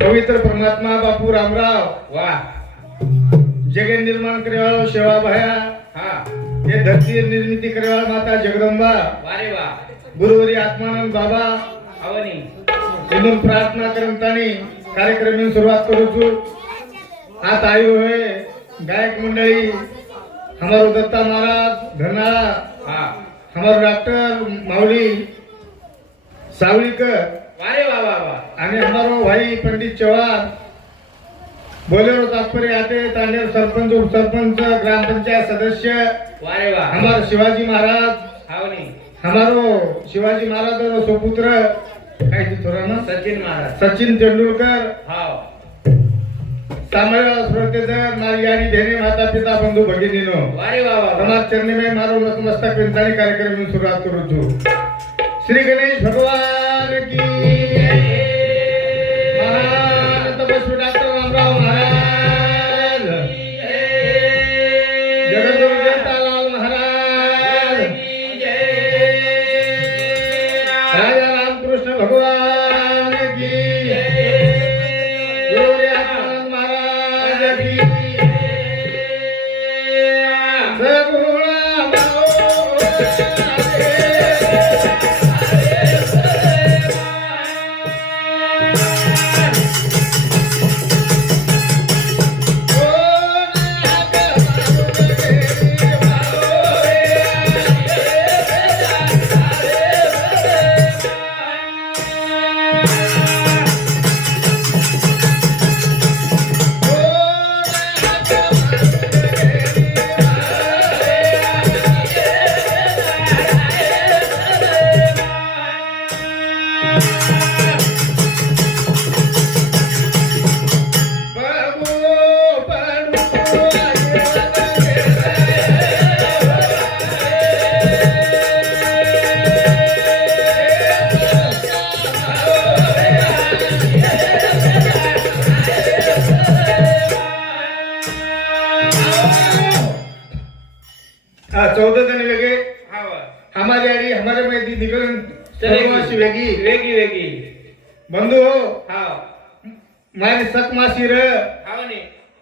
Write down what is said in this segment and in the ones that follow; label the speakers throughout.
Speaker 1: पवित्र परमात्मा बापू रामराव
Speaker 2: वा.
Speaker 1: जग निर्माण करेवाळ सेवा भया.
Speaker 2: हा.
Speaker 1: हे धरती निर्मिती करेवाळ माता जगदंबा.
Speaker 2: वारे वा.
Speaker 1: गुरुवरी आत्मानंद बाबा.
Speaker 2: आवनी
Speaker 1: म्हणून प्रार्थना करताना कार्यक्रम सुरुवात करू हा हात आयु होय. गायक मंडळी हमारो दत्ता महाराज धनाळा
Speaker 2: हा.
Speaker 1: हमारो डॉक्टर माऊली सावळीकर
Speaker 2: અરે વાહ વાહ વાહ
Speaker 1: અને અમારો ભાઈ પંડિત ચૌહાણ બોલેરો તાત્પર્ય આતે તાંડેર સરપંચ ઉપસરપંચ ગ્રામ પંચાયત
Speaker 2: સદસ્ય વારે
Speaker 1: हमारो शिवाजी महाराज. और सुपुत्र. काय ना
Speaker 2: सचिन महाराज.
Speaker 1: सचिन तेंडुलकर.
Speaker 2: हाव.
Speaker 1: सामाजिक सुरक्षेदार आणि माता पिता बंधू भगिनीनो.
Speaker 2: अरे वा वा
Speaker 1: समाज चरणी में
Speaker 2: मारो
Speaker 1: नतमस्तक कार्यक्रम
Speaker 2: में
Speaker 1: सुरुवात करू श्री गणेश
Speaker 2: भगवान.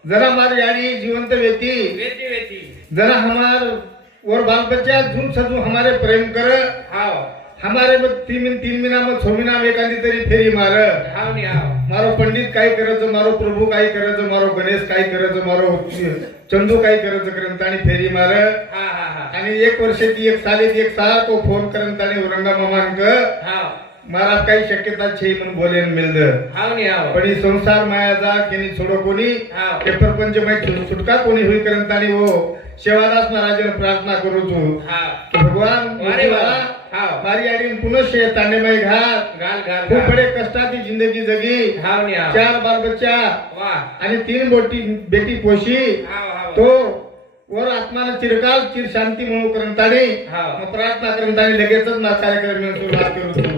Speaker 1: जरा मारी आडी जीवंत व्यक्ति
Speaker 2: वेती वेती.
Speaker 1: जरा हमार और बाल बच्चा झूम सजू हमारे प्रेम कर.
Speaker 2: हाव.
Speaker 1: हमारे तीन मिन तीन महीना में छो महीना एखादी तरी फेरी मार.
Speaker 2: हाव
Speaker 1: मारो पंडित काय करायचं मारो प्रभू काय करायचं मारो गणेश काय करायचं मारो चंदू काय करायचं करंत आणि फेरी मार.
Speaker 2: हा हा हा.
Speaker 1: आणि एक वर्षाची एक सालीत एक सहा तो फोन करंत आणि औरंगा मामांक
Speaker 2: हाव.
Speaker 1: मला काही शक्यता छे म्हणून बोलेन मिळलं
Speaker 2: हावनी हाव
Speaker 1: पण ही संसार मायाचा केनी छोडो कोणी.
Speaker 2: हाव.
Speaker 1: हे प्रपंच माहिती सुटका कोणी होई करंत आणि हो सेवादास महाराजांना प्रार्थना करू तू.
Speaker 2: हाव.
Speaker 1: की भगवान
Speaker 2: वारे हाव.
Speaker 1: मारी आडीन पुनः शे तांडेमाई घात.
Speaker 2: घाल घाल
Speaker 1: खूप
Speaker 2: घाल.
Speaker 1: बडे कष्टाची जिंदगी जगी.
Speaker 2: हावनी हाव.
Speaker 1: चार बाल बच्चा.
Speaker 2: वा.
Speaker 1: आणि तीन बोटी बेटी पोशी.
Speaker 2: हाव हाव.
Speaker 1: तो वर आत्मानं चिरकाल चिर शांती म्हणू करंताने
Speaker 2: हाव.
Speaker 1: मग प्रार्थना करंताने लगेचच ना कार्यक्रम सुरुवात करू तू.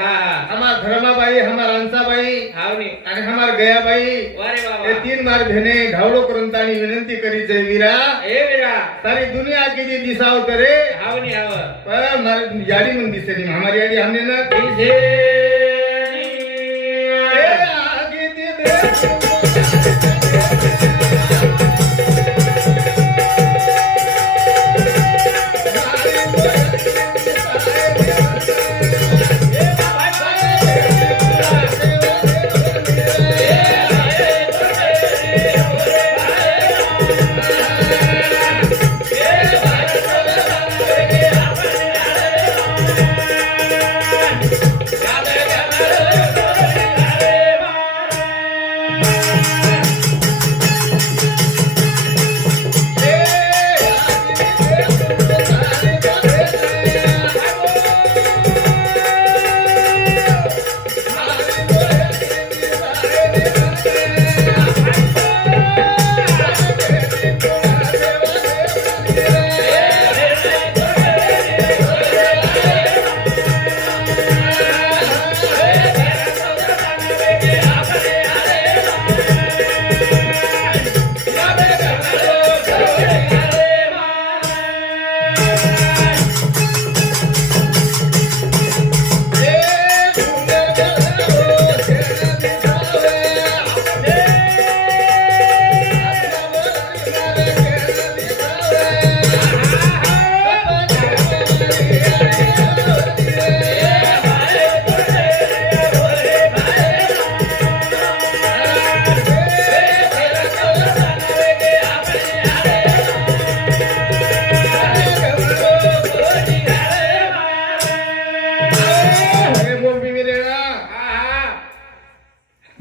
Speaker 2: हा
Speaker 1: हमार धर्माबाई हमार अंसाबाई आणि हमार गयाबाई. हे तीन मार भेने घावडो करून ताणी विनंती करी जय वीरा.
Speaker 2: हे विरा.
Speaker 1: सारी दुनिया किती दिसाव करे
Speaker 2: हावनी हाव.
Speaker 1: पण मार याडी दिसते नाही हमारी याडी हमने ना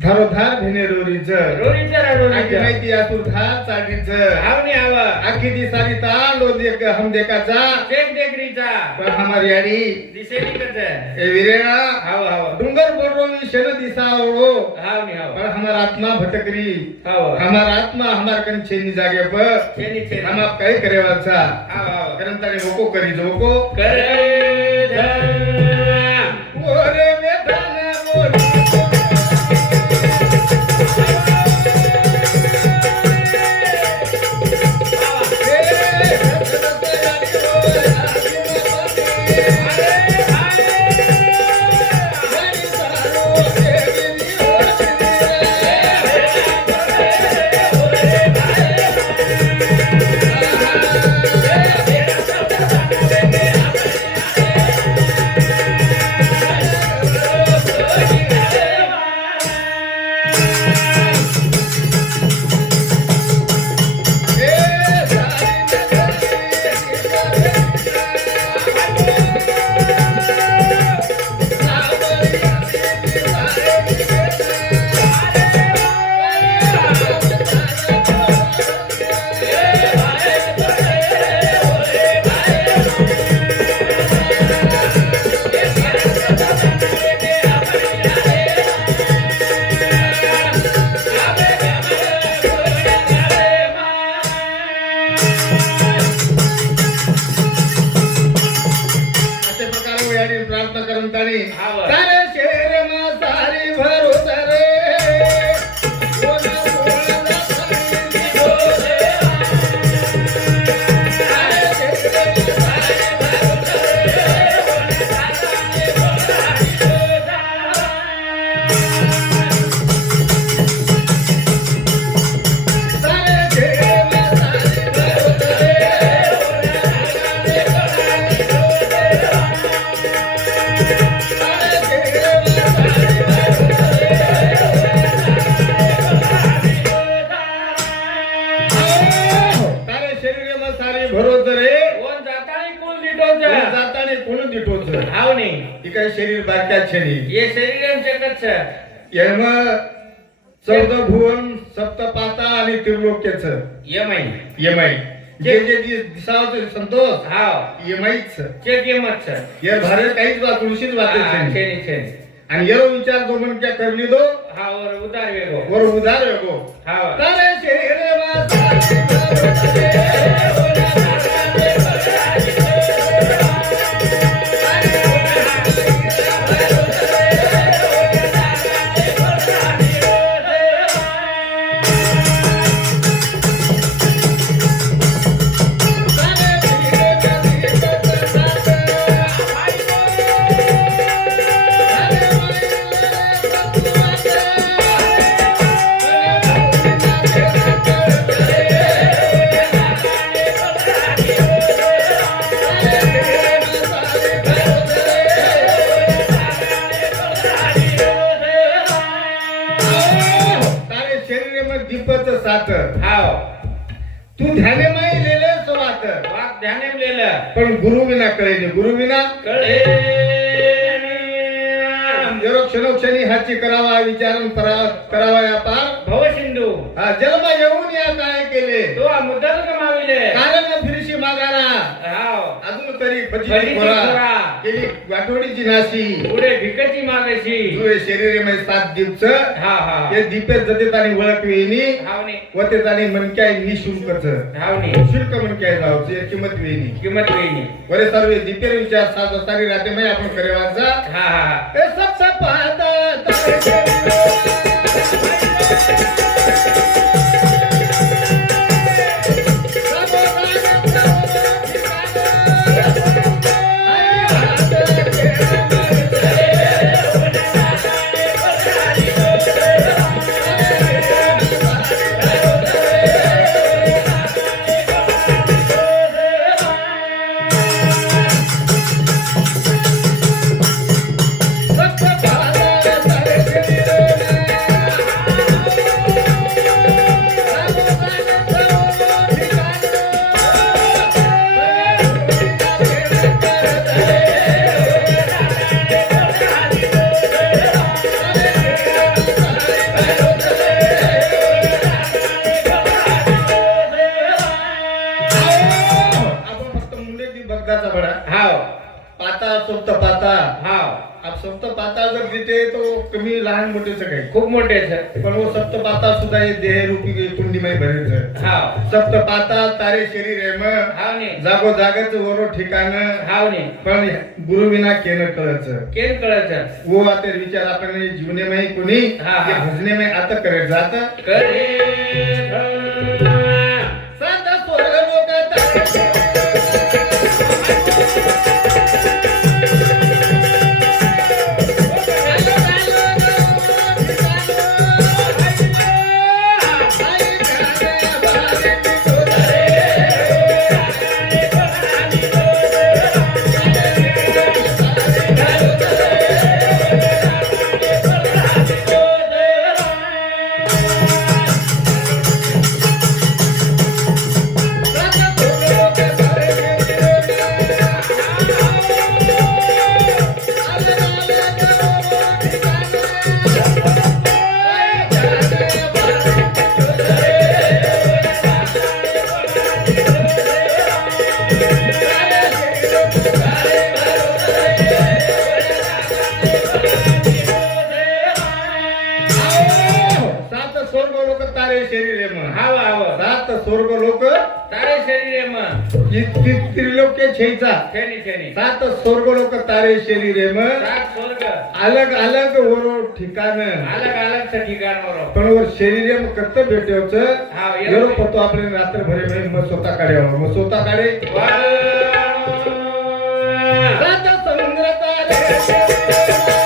Speaker 1: रोरीचं
Speaker 2: रोरीचं रा
Speaker 1: आखी
Speaker 2: रोरीचं
Speaker 1: नाही ती आतुर धार चाडीचं
Speaker 2: हाव नी हाव
Speaker 1: आखी दी सारी ओ देख हम देखाचा
Speaker 2: चेक टेकडीचा
Speaker 1: पण हमारी
Speaker 2: दिसेली कच
Speaker 1: ए विरेणा.
Speaker 2: हाव हाव
Speaker 1: डुंगर बोडरो विषण दिसा ओळो
Speaker 2: हाव
Speaker 1: पर हमार आत्मा भटकरी.
Speaker 2: हाव
Speaker 1: हमार आत्मा हमार कन छेनी जागे
Speaker 2: छेनी छेनी.
Speaker 1: हम आप काही करे वाचा
Speaker 2: हाव हाव
Speaker 1: कारण ताने वको करी जोको.
Speaker 2: कर. यम
Speaker 1: सप्तपाता आणि त्रिलोक्याच. यम यम जे जे
Speaker 2: दिसावं
Speaker 1: संतोष. हा यम
Speaker 2: चेक
Speaker 1: यमच.
Speaker 2: यार
Speaker 1: भारत
Speaker 2: काहीच तुळशीच
Speaker 1: वाचायचे आणि येरो विचार दो मनक्या करली दो
Speaker 2: हा वर उदार वेगो
Speaker 1: वर उदार
Speaker 2: वेगो
Speaker 1: हा क्षणोक्षणी हाची करावा विचारण करा- करावा या पार.
Speaker 2: भव सिंधू.
Speaker 1: हा जन्म येऊन या काय केले?
Speaker 2: तो आ मुद्दल कमाविले
Speaker 1: कारण फिरशी मागारा अजून तरी
Speaker 2: खोरा.
Speaker 1: केली वाटोडीची नाशी
Speaker 2: पुढे भिकची मागायची
Speaker 1: तुझे शरीर सात दिवस
Speaker 2: हा हा
Speaker 1: ते दीपे जते तानी ओळख वेणी
Speaker 2: हावनी.
Speaker 1: व ते तानी मनक्याय निशुल्कच
Speaker 2: हावनी.
Speaker 1: शुल्क मनक्याय जावचं याची किंमत वेणी
Speaker 2: किंमत वेणी
Speaker 1: वरे सर्व दीपेर विचार सात सारी राते आपण करे वाचा
Speaker 2: हा हा हा.
Speaker 1: ए सब सब पाहता सोप्त पाता
Speaker 2: हाव
Speaker 1: आप सप्त पाता जर देते तो कमी लहान मोठेच काही
Speaker 2: खूप मोठे सर.
Speaker 1: पण वो सप्त पाता सुद्धा हे देह रूपी कुंडी मध्ये भरेल
Speaker 2: हाव
Speaker 1: सप्त पाता तारे शरीर हेम
Speaker 2: हाव ने.
Speaker 1: जागो जागच वरो ठिकाण.
Speaker 2: हाव ने.
Speaker 1: पण गुरु विना केन कळच
Speaker 2: केन कळत
Speaker 1: वो आता विचार आपण जीवने कुणी
Speaker 2: हा, हा.
Speaker 1: भजने में आता करे जात.
Speaker 2: करे
Speaker 1: साता स्वर्ग लोक सात त्रिलोक्य छेचा सात स्वर्ग लोक तारे शरीर अलग अलग वरो ठिकाण.
Speaker 2: अलग अलग ठिकाणवर
Speaker 1: पण वर शरीर कत्त भेटवच
Speaker 2: हा,
Speaker 1: एवढो पतो आपले रात्र भरे मग स्वतः काढे मग स्वतः काढे. समुद्र तारे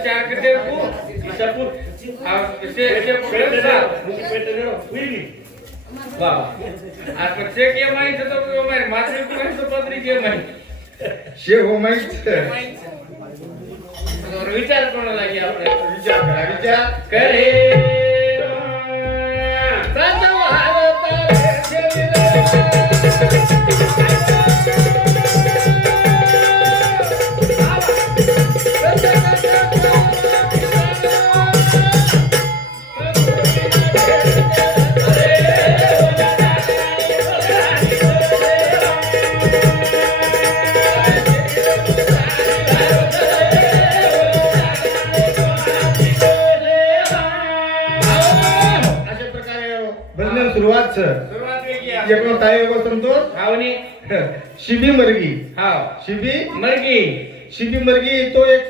Speaker 2: आधी दुसरं चार किती को इसापूर आ, से से प्रेमसा वा आज प्रत्येक यमई तर तो यमई मात्र कुणी तो पत्रिक यमई
Speaker 1: शे हो माहीत
Speaker 2: विचार कोणाला की आपल्या.
Speaker 1: विचार करा विचार
Speaker 2: करे
Speaker 1: सात वाहन तारे शरीर अशा भजन सुरुवात सर. एकलो ताई संतोष. शिबी मर्गी.
Speaker 2: हाव.
Speaker 1: शिबी?
Speaker 2: मर्गी.
Speaker 1: शिबी मर्गी तो एक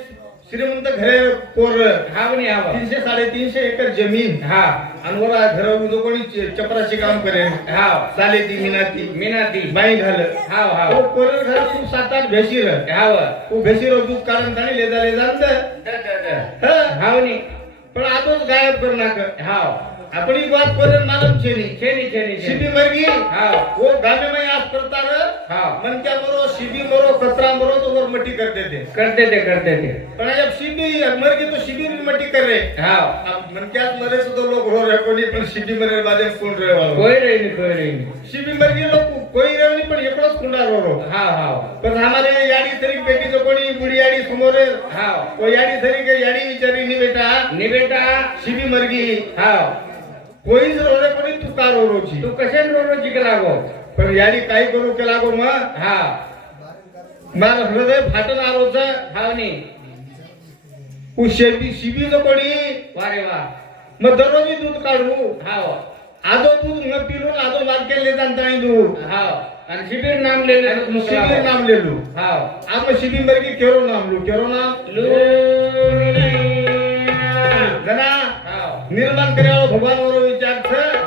Speaker 1: श्रीमंत घरे पोर.
Speaker 2: हावनी हाव
Speaker 1: तीनशे साडेतीनशे एकर जमीन.
Speaker 2: हा
Speaker 1: आणि वर घर जो कोणी च- चपराशी काम करेल
Speaker 2: हाव.
Speaker 1: चाले ती मिनाती.
Speaker 2: मिनाती.
Speaker 1: बाई घाल
Speaker 2: हाव हाव.
Speaker 1: तो पोर घर तू सात आठ भेशीर.
Speaker 2: हाव.
Speaker 1: तू भेशीर दूध काढून ताणी लेजा लेजा
Speaker 2: द द द. हावनी
Speaker 1: पण आतोच गायब कर नाक.
Speaker 2: हाव.
Speaker 1: आपण ही बात करेन मालम छेनी
Speaker 2: छेनी छेनी
Speaker 1: शिबी मर्गी
Speaker 2: हाव
Speaker 1: वो गामे में आज करता र
Speaker 2: हाव
Speaker 1: मन क्या मरो शिबी मरो कतरा मरो तो वर मट्टी करते थे
Speaker 2: करते ते करते ते
Speaker 1: पण जब शिबी मर गई तो शिबी भी मट्टी कर रहे
Speaker 2: हाव
Speaker 1: अब मन क्या मरे तो लोग रो रहे कोणी पण शिबी मरे बादे कोण रहे वालो
Speaker 2: कोई रही नहीं कोई रही नहीं
Speaker 1: शिबी मर गई लोग कोई रहे नहीं पण एकड़ोच कुंडा रो रो
Speaker 2: हाव हाव
Speaker 1: पण हमारे याडी तरी बेटी जो कोणी बुढ़ी याडी समोर है, वो याडी तरी के याडी विचारी नहीं बेटा
Speaker 2: नि बेटा
Speaker 1: शिबी मर गई
Speaker 2: हाव
Speaker 1: कोईच रो रे कोणी तू का रो रोची
Speaker 2: तू कशे रोज जिंकला गो
Speaker 1: पण याडी काय करू केला गो मग
Speaker 2: हा।
Speaker 1: मार हृदय फाटन आरोच
Speaker 2: हावनी
Speaker 1: उ शेबी जो कोणी
Speaker 2: वारे वा
Speaker 1: मग दररोज दूध काढू।
Speaker 2: हाव।
Speaker 1: आजो दूध न पिलून आजो बारकेले जाणता नाही दूध।
Speaker 2: हाव। आणि शिबिर नाम लेले
Speaker 1: शिबिर नाम लेलू।
Speaker 2: हाव।
Speaker 1: आज मग शिबिर बरगी केरो नाम लू। केरो नाम? जना
Speaker 2: हाव।
Speaker 1: निर्माण करावं भगवान वर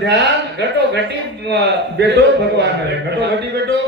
Speaker 1: ध्यान
Speaker 2: घटो घटी
Speaker 1: बेटो भगवान. घटो घटी बेटो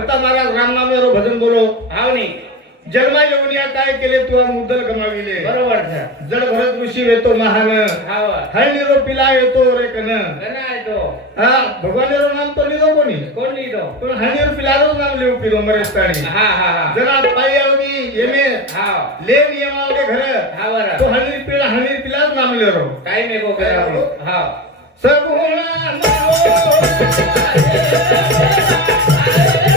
Speaker 1: दत्ता महाराज राम नाम मेरो भजन बोलो.
Speaker 2: हाव नी.
Speaker 1: जन्मा येऊनिया काय केले तुला मुद्दल गमाविले.
Speaker 2: बरोबर
Speaker 1: जड भरत ऋषी येतो महान.
Speaker 2: हाव.
Speaker 1: हळणी रो पिला येतो रे कन.
Speaker 2: गना आहे तो
Speaker 1: हा भगवानेरो नाम तो लिदो कोणी?
Speaker 2: कोण लिहितो
Speaker 1: पण हळणी रो पिलारो नाम लिहू पिलो मरेस्ताणी
Speaker 2: हा हा हा.
Speaker 1: जरा पायी आवडी येमे
Speaker 2: हाव.
Speaker 1: ले नियमावडे घर.
Speaker 2: हा
Speaker 1: तो हळणी पिला हळणी पिलाच नाम लिहो
Speaker 2: टाइम एगो करा हाव.
Speaker 1: सगुणा जय शिवाला जय शिवाला जय